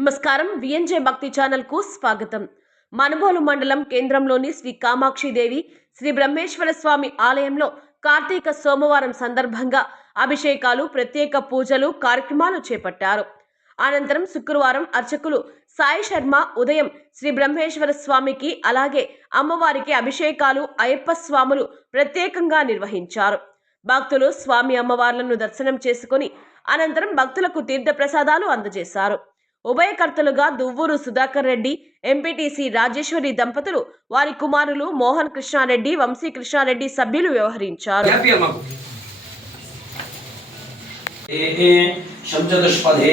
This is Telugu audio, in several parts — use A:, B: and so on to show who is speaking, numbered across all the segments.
A: నమస్కారం. విఎన్జే భక్తి ఛానల్కు స్వాగతం. మనుబోలు మండలం కేంద్రంలోని శ్రీ కామాక్షిదేవి శ్రీ బ్రహ్మేశ్వర స్వామి ఆలయంలో కార్తీక సోమవారం సందర్భంగా అభిషేకాలు ప్రత్యేక పూజలు కార్యక్రమాలు చేపట్టారు. అనంతరం శుక్రవారం అర్చకులు సాయి శర్మ ఉదయం శ్రీ బ్రహ్మేశ్వర స్వామికి అలాగే అమ్మవారికి అభిషేకాలు అయ్యప్ప స్వాములు ప్రత్యేకంగా నిర్వహించారు. భక్తులు స్వామి అమ్మవార్లను దర్శనం చేసుకుని అనంతరం భక్తులకు తీర్థ ప్రసాదాలు అందజేశారు. ఉభయకర్తలుగా దువ్వూరు సుధాకర్ రెడ్డి ఎంపీటీసీ రాజేశ్వరి దంపతులు వారి కుమారులు మోహన్ కృష్ణారెడ్డి వంశీ కృష్ణారెడ్డి సభ్యులు వ్యవహరించారు.
B: గ్యాప్ ఇవ్వాలి మాకు శబ్దదుష్పదే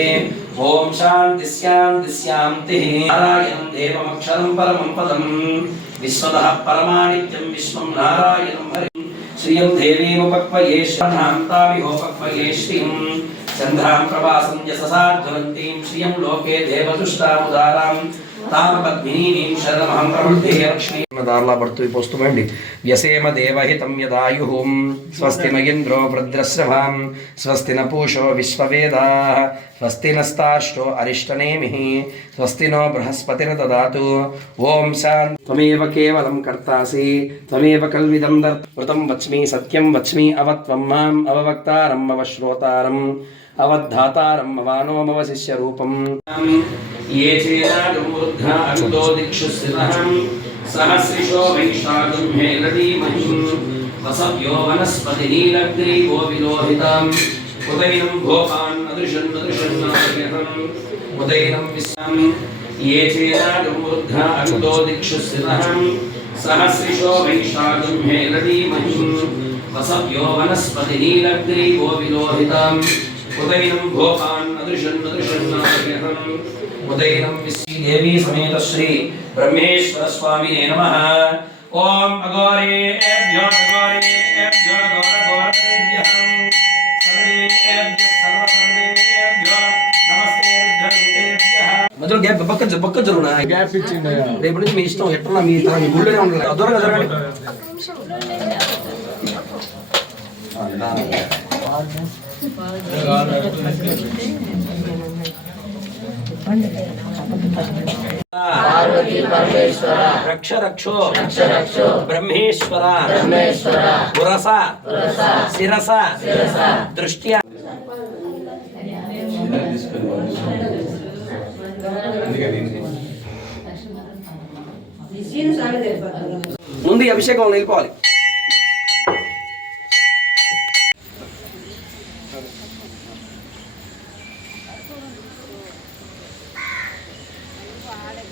B: ఓం శాంతి శాంతి శాంతి. నారాయణం దేవమక్షరం పరమం పదం. విశ్వదః పరమానిత్యం విశ్వం నారాయణం హరి. శ్రియం దేవీముపక్వయే శ్రధాంతామిహోపక్వయే శ్రీం చంద్రాం ప్రభాసం యశసార్ధవంతీం శ్రియం లోకే దేవదుష్టాముదారాం దార్లా పడుతుంది పోస్తుమండి వ్యసేమ దేవహితం యదాయుహుం స్వస్తి న వృద్రశ్రవాం స్వస్తి న పూషో విశ్వవేదా. స్వస్తి నస్తాశ్రో అరిష్టనేమి. స్వస్తి నో బృహస్పతిర్దదాతు ఓం శాన్ త్వమేవ కేవలం కర్తాసి. త్వమేవ కల్విదం దర్తృతం వచ్మి సత్యం వచ్మి అవత్వం మాం అవవక్తారం అవశ్రోతారం. అవద్ధాతారం అవానోమవ శిష్య రూపం ఏ చేనాడుమూర్ధ్న అడుతో దిక్షు స్థితః సహస్రిషో వైశాఖం హేళదీమహిం వసవ్యో వనస్పతి నీలగ్రీవో విలోహితాం ఉదయనం భోపాన్ అదృశన్ అదృశన్నాహం ఉదయనం విశ్వం ఏ చేనాడుమూర్ధ్న అడుతో దిక్షు స్థితః సహస్రిషో వైశాఖం హేళదీమహిం ఉదయనం భోపాన్ అదృశన్ అదృశన్నాహం ఉదయనం విశ్వదేవి సమేత శ్రీ బ్రహ్మేశ్వర స్వామినే నమ ఓం నమస్తే రుద్రరూపేభ్యః మధ్యలో గ్యాప్ పక్క పక్క జరుగునా
C: గ్యాప్ ఇచ్చిండు
B: రేపు నుంచి మీ ఇష్టం ఎట్లా మీ తన మీ గుళ్ళోనే ఉండాలి. దూరంగా జరగండి ఆ, నిదానంగా. రక్ష రక్షో బ్రహ్మేశ్వర బ్రహ్మేశ్వర పురస శిరస దృష్ట్యా ముందు అభిషేకం వెళ్ళిపోవాలి ఆడే